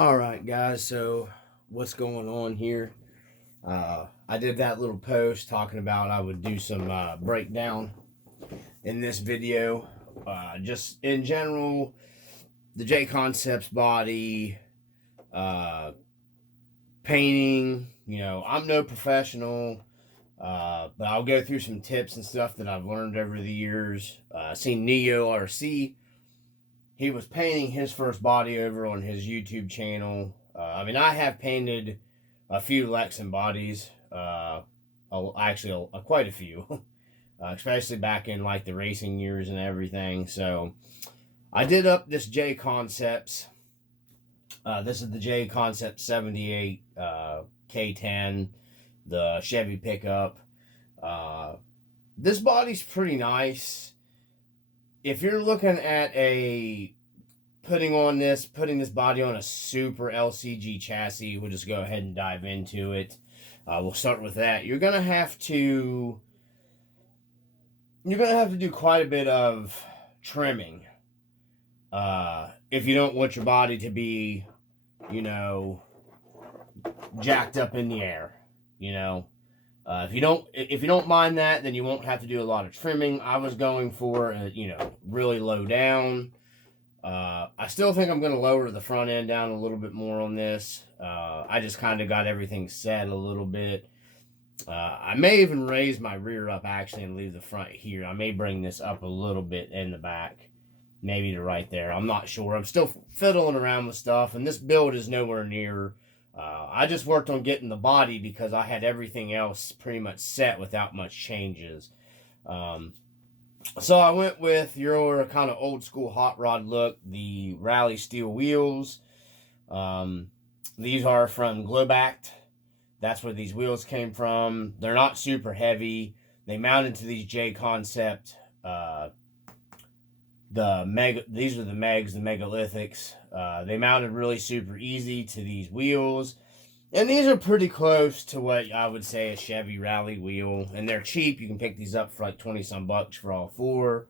All right, guys. So, what's going on here? I did that little post talking about I would do some breakdown in this video. Just in general, the J Concepts body, uh, painting. I'm no professional, but I'll go through some tips and stuff that I've learned over the years. Seen UGRC. He was painting his first body over on his YouTube channel. I have painted a few lexan bodies. Actually, quite a few, especially back in like the racing years and everything. So I did up this J Concepts. This is the J Concept 78 K10, the Chevy pickup. This body's pretty nice. If you're looking at putting this body on a super LCG chassis, we'll just go ahead and dive into it. We'll start with that. You're gonna have to do quite a bit of trimming if you don't want your body to be, jacked up in the air. If you don't mind that, then you won't have to do a lot of trimming. I was going for really low down. I still think I'm going to lower the front end down a little bit more on this. I just kind of got everything set a little bit. I may even raise my rear up actually and leave the front here. I may bring this up a little bit in the back, maybe to right there. I'm not sure. I'm still fiddling around with stuff, and this build is nowhere near. I just worked on getting the body because I had everything else pretty much set without much changes. So I went with your kind of old school hot rod look, the Rally steel wheels. These are from Globact. That's where these wheels came from. They're not super heavy. They mounted to these J Concept. These are the Megs, the Megalithics. They mounted really super easy to these wheels. And these are pretty close to what I would say a Chevy Rally wheel. And they're cheap. You can pick these up for like 20 some bucks for all four.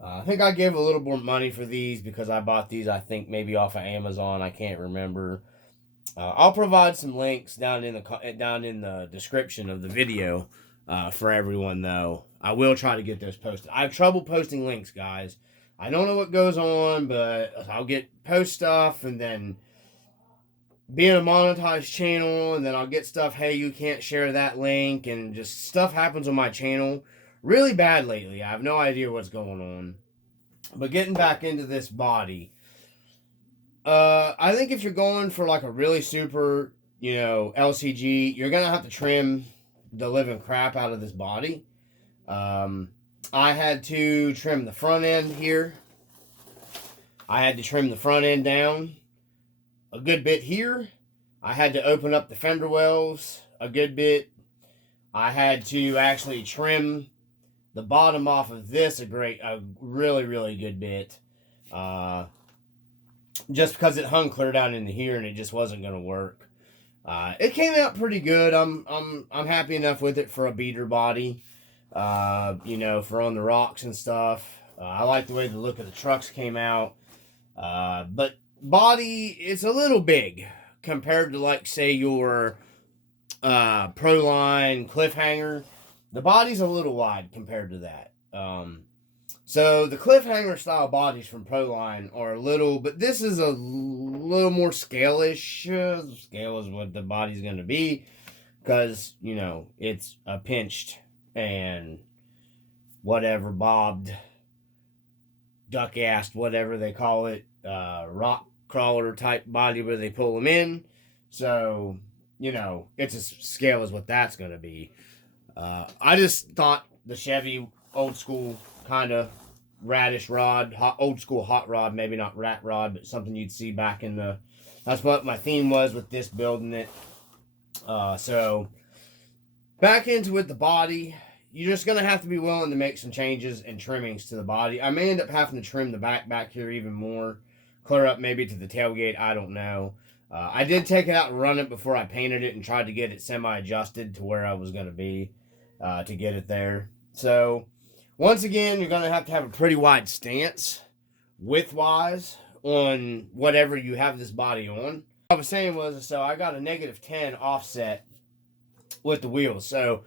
I think I gave a little more money for these because I bought these, I think, maybe off of Amazon. I can't remember. I'll provide some links down in the description of the video for everyone, though. I will try to get those posted. I have trouble posting links, guys. I don't know what goes on, but I'll post stuff and then being a monetized channel, and then I'll get stuff, hey, you can't share that link, and just stuff happens on my channel really bad lately. I have no idea what's going on. But getting back into this body, I think if you're going for like a really super, LCG, you're going to have to trim the living crap out of this body. I had to trim the front end here. I had to trim the front end down a good bit here. I had to open up the fender wells a good bit. I had to actually trim the bottom off of this a really, really good bit. Just because it hung clear down into here and it just wasn't going to work. It came out pretty good. I'm happy enough with it for a beater body. For on the rocks and stuff. I like the way the look of the trucks came out. But body, it's a little big compared to, like, say, your Proline Cliffhanger. The body's a little wide compared to that. So the Cliffhanger style bodies from Proline are a little, but this is a little more scale-ish. Scale is what the body's going to be because, it's a pinched and whatever, bobbed, duck-assed, whatever they call it, rock crawler type body where they pull them in. So, it's a scale is what that's going to be. I just thought the Chevy old school kind of radish rod, old school hot rod, maybe not rat rod, but something you'd see back in that's what my theme was with this building it. So back into it, the body, you're just going to have to be willing to make some changes and trimmings to the body. I may end up having to trim the back here even more, clear up maybe to the tailgate, I don't know. I did take it out and run it before I painted it and tried to get it semi-adjusted to where I was going to be to get it there. So once again, you're going to have a pretty wide stance width-wise on whatever you have this body on. I was saying was, so I got a -10 offset with the wheels. So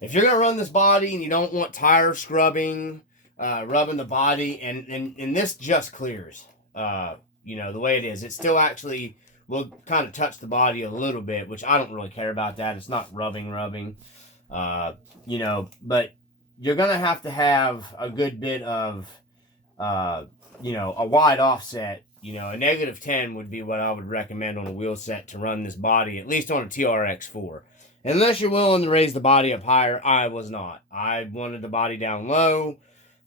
if you're gonna run this body and you don't want tire scrubbing, rubbing the body, and this just clears, you know, the way it is, it still actually will kind of touch the body a little bit, which I don't really care about that. It's not rubbing, you know, but you're gonna have to have a good bit of, you know, a wide offset. You know, a -10 would be what I would recommend on a wheel set to run this body, at least on a TRX4. Unless you're willing to raise the body up higher, I was not. I wanted the body down low.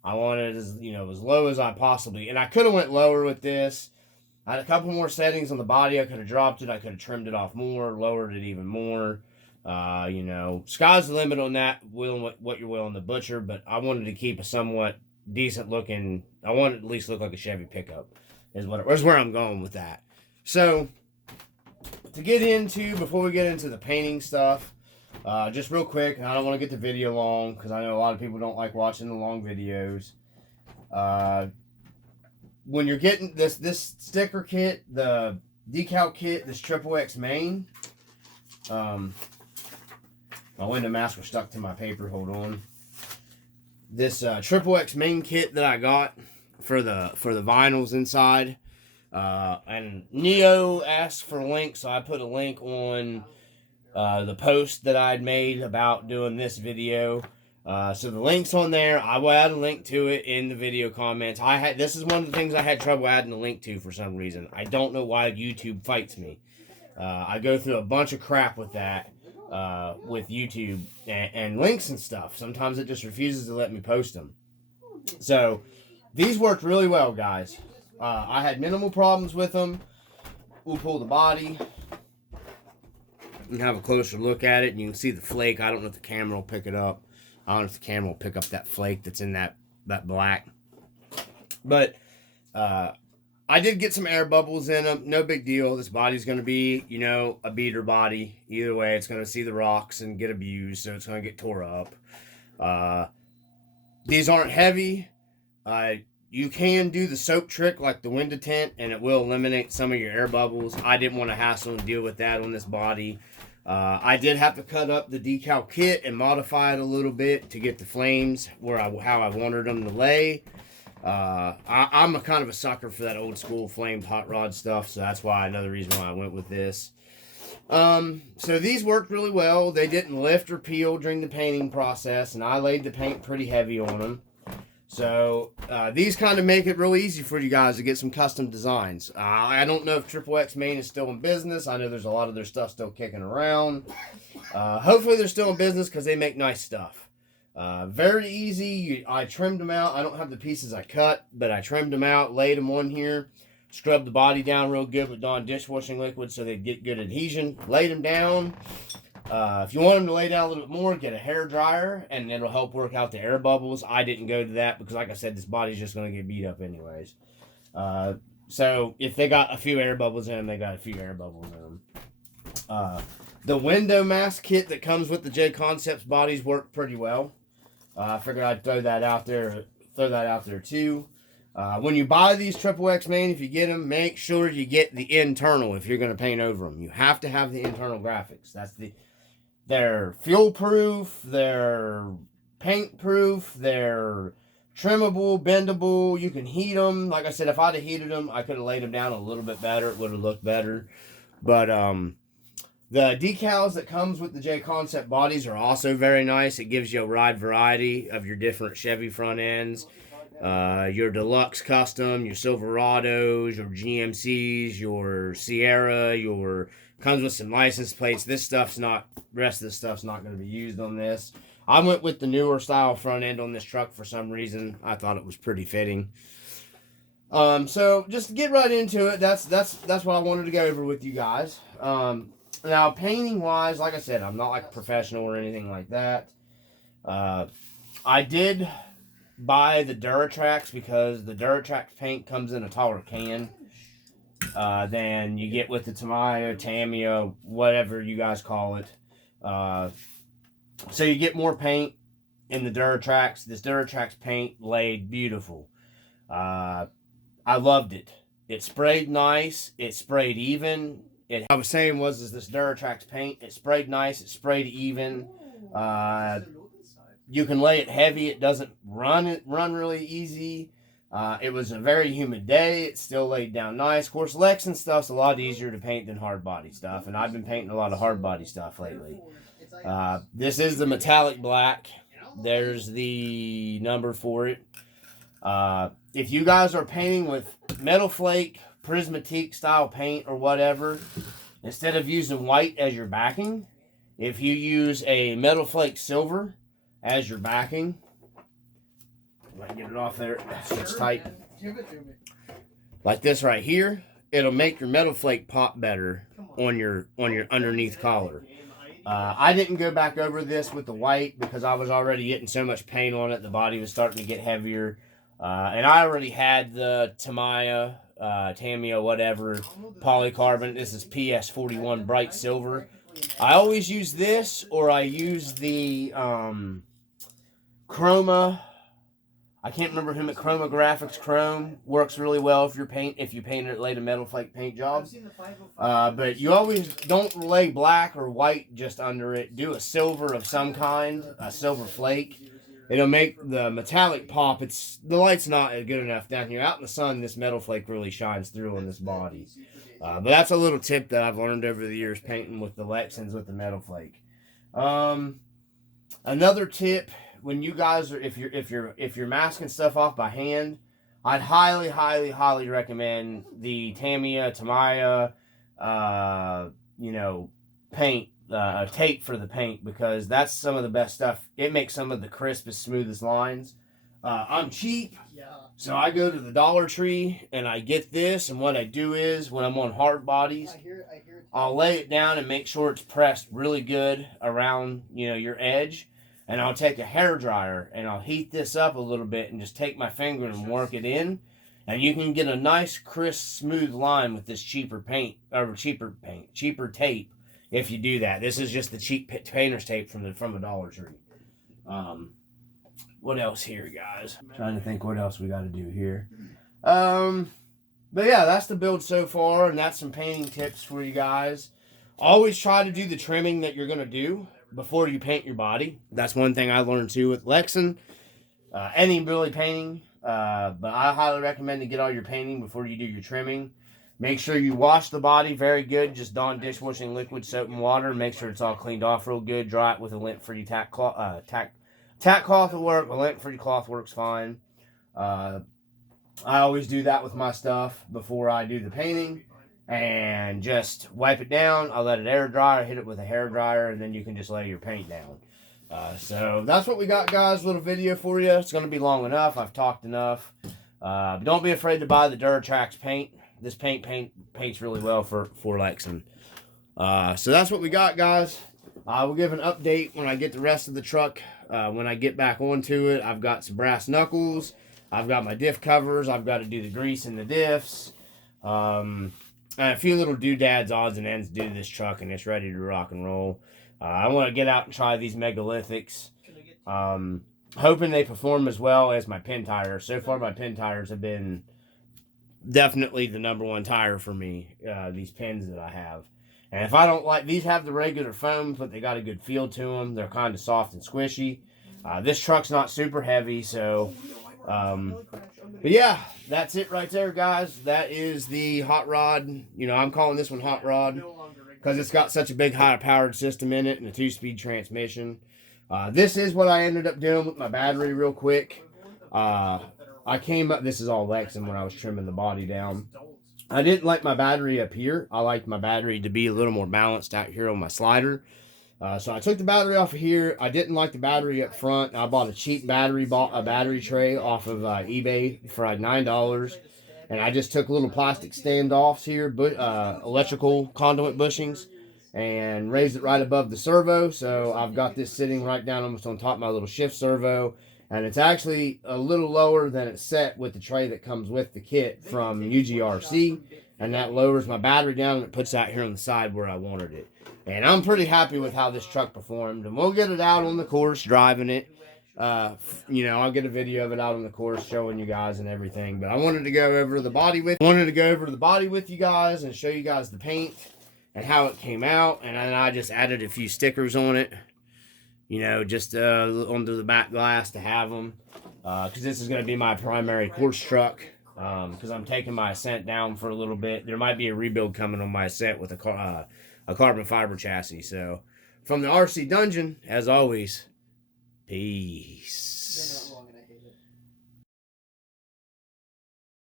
I wanted it as, you know, as low as I possibly, and I could have went lower with this. I had a couple more settings on the body. I could have dropped it. I could have trimmed it off more, lowered it even more. You know, sky's the limit on that, what you're willing to butcher, but I wanted to keep a somewhat decent looking, I wanted it to at least look like a Chevy pickup, is where I'm going with that. So, to get into, before we get into the painting stuff, just real quick, and I don't want to get the video long, because I know a lot of people don't like watching the long videos. When you're getting this sticker kit, the decal kit, this XXX main, my window mask was stuck to my paper, hold on. This XXX main kit that I got for the vinyls inside, and Neo asked for a link, so I put a link on the post that I'd made about doing this video. So the link's on there. I will add a link to it in the video comments. This is one of the things I had trouble adding a link to for some reason. I don't know why YouTube fights me. I go through a bunch of crap with that, with YouTube and links and stuff. Sometimes it just refuses to let me post them. So these worked really well, guys. I had minimal problems with them. We'll pull the body and have a closer look at it, and you can see the flake. I don't know if the camera will pick it up. I don't know if the camera will pick up that flake that's in that black. But I did get some air bubbles in them. No big deal. This body's going to be, you know, a beater body. Either way, it's going to see the rocks and get abused, so it's going to get tore up. These aren't heavy. You can do the soap trick like the window tint, and it will eliminate some of your air bubbles. I didn't want to hassle and deal with that on this body. I did have to cut up the decal kit and modify it a little bit to get the flames how I wanted them to lay. I'm a kind of a sucker for that old school flamed hot rod stuff, so that's why another reason why I went with this. So these worked really well. They didn't lift or peel during the painting process, and I laid the paint pretty heavy on them. So these kind of make it real easy for you guys to get some custom designs. I don't know if XXX Main is still in business. I know there's a lot of their stuff still kicking around. Hopefully they're still in business because they make nice stuff. Very easy. I trimmed them out. I don't have the pieces I cut, but I trimmed them out, laid them on here, scrubbed the body down real good with Dawn dishwashing liquid so they get good adhesion. Laid them down. If you want them to lay down a little bit more, get a hair dryer, and it'll help work out the air bubbles. I didn't go to that because, like I said, this body's just going to get beat up anyways. So if they got a few air bubbles in them, they got a few air bubbles in them. The window mask kit that comes with the J Concepts bodies worked pretty well. I figured I'd throw that out there too. When you buy these XXX Main, if you get them, make sure you get the internal if you're going to paint over them. You have to have the internal graphics. They're fuel proof, they're paint proof, they're trimmable, bendable. You can heat them. Like I said, if I'd have heated them, I could have laid them down a little bit better. It would have looked better. But the decals that comes with the J Concept bodies are also very nice. It gives you a wide variety of your different Chevy front ends. Your Deluxe Custom, your Silverados, your GMCs, your Sierra, comes with some license plates. Rest of this stuff's not going to be used on this. I went with the newer style front end on this truck for some reason. I thought it was pretty fitting. So just to get right into it, that's what I wanted to go over with you guys. Now painting wise, like I said, I'm not like a professional or anything like that. I did buy the Duratrax because the Duratrax paint comes in a taller can than you get with the Tamiya, Tamiya, whatever you guys call it. So you get more paint in the Duratrax. This Duratrax paint laid beautiful. I loved it. It sprayed nice. It sprayed even. I was saying is this Duratrax paint. It sprayed nice. It sprayed even. You can lay it heavy. It doesn't run really easy. It was a very humid day. It still laid down nice. Of course, lexan stuff's a lot easier to paint than hard body stuff, and I've been painting a lot of hard body stuff lately. This is the metallic black. There's the number for it. If you guys are painting with metal flake, prismatique style paint or whatever, instead of using white as your backing, if you use a metal flake silver as your backing, if I get it off there, it's tight. Like this right here, it'll make your metal flake pop better on your underneath collar. I didn't go back over this with the white because I was already getting so much paint on it. The body was starting to get heavier. And I already had the Tamiya, whatever, polycarbonate. This is PS41 bright silver. I always use this, or I use the Chroma. I can't remember whom it. Chroma Graphics Chrome works really well if you paint it lay a metal flake paint job. But you always don't lay black or white just under it. Do a silver of some kind, a silver flake. It'll make the metallic pop. The light's not good enough down here. Out in the sun, this metal flake really shines through on this body. But that's a little tip that I've learned over the years painting with the Lexans with the metal flake. Another tip, when you guys are if you're masking stuff off by hand, I'd highly recommend the Tamiya, paint. Tape for the paint, because that's some of the best stuff. It makes some of the crispest, smoothest lines. I'm cheap, so I go to the Dollar Tree and I get this, and what I do is when I'm on hard bodies, I'll lay it down and make sure it's pressed really good around your edge, and I'll take a hair dryer and I'll heat this up a little bit and just take my finger and work it in, and you can get a nice crisp smooth line with this cheaper tape. If you do that, this is just the cheap painter's tape from the Dollar Tree. What else here, guys? I'm trying to think what else we got to do here. But yeah, that's the build so far, and that's some painting tips for you guys. Always try to do the trimming that you're gonna do before you paint your body. That's one thing I learned too with lexan. Any really painting, but I highly recommend to get all your painting before you do your trimming. Make sure you wash the body very good. Just Dawn dishwashing liquid, soap, and water. Make sure it's all cleaned off real good. Dry it with a lint-free tack cloth. Tack cloth will work. A lint-free cloth works fine. I always do that with my stuff before I do the painting. And just wipe it down. I'll let it air dry. Hit it with a hair dryer, and then you can just lay your paint down. So that's what we got, guys. Little video for you. It's going to be long enough. I've talked enough. Don't be afraid to buy the Duratrax paint. This paints really well for lexan. So that's what we got, guys. I will give an update when I get the rest of the truck. When I get back onto it, I've got some brass knuckles. I've got my diff covers. I've got to do the grease in the diffs. And a few little doodads, odds and ends to do this truck, and it's ready to rock and roll. I want to get out and try these megalithics. Hoping they perform as well as my pin tires. So far, my pin tires have been definitely the #1 tire for me, these pins that I have. And if I don't like, these have the regular foams, but they got a good feel to them. They're kind of soft and squishy. This truck's not super heavy, so, but yeah, that's it right there, guys. That is the hot rod. I'm calling this one hot rod because it's got such a big high-powered system in it and a 2-speed transmission. This is what I ended up doing with my battery real quick. I came up, this is all lexan when I was trimming the body down. I didn't like my battery up here. I liked my battery to be a little more balanced out here on my slider. So I took the battery off of here. I didn't like the battery up front. I bought a cheap battery tray off of eBay for like $9. And I just took little plastic standoffs here, electrical conduit bushings, and raised it right above the servo. So I've got this sitting right down almost on top of my little shift servo. And it's actually a little lower than it's set with the tray that comes with the kit from UGRC. And that lowers my battery down and it puts out here on the side where I wanted it. And I'm pretty happy with how this truck performed. And we'll get it out on the course, driving it. I'll get a video of it out on the course showing you guys and everything. But I wanted to go over the body with you guys and show you guys the paint. and how it came out, and then I just added a few stickers on it, you know, just onto the back glass to have them, because this is going to be my primary course truck, because I'm taking my Ascent down for a little bit. There might be a rebuild coming on my Ascent with a carbon fiber chassis. So from the RC Dungeon, as always, peace.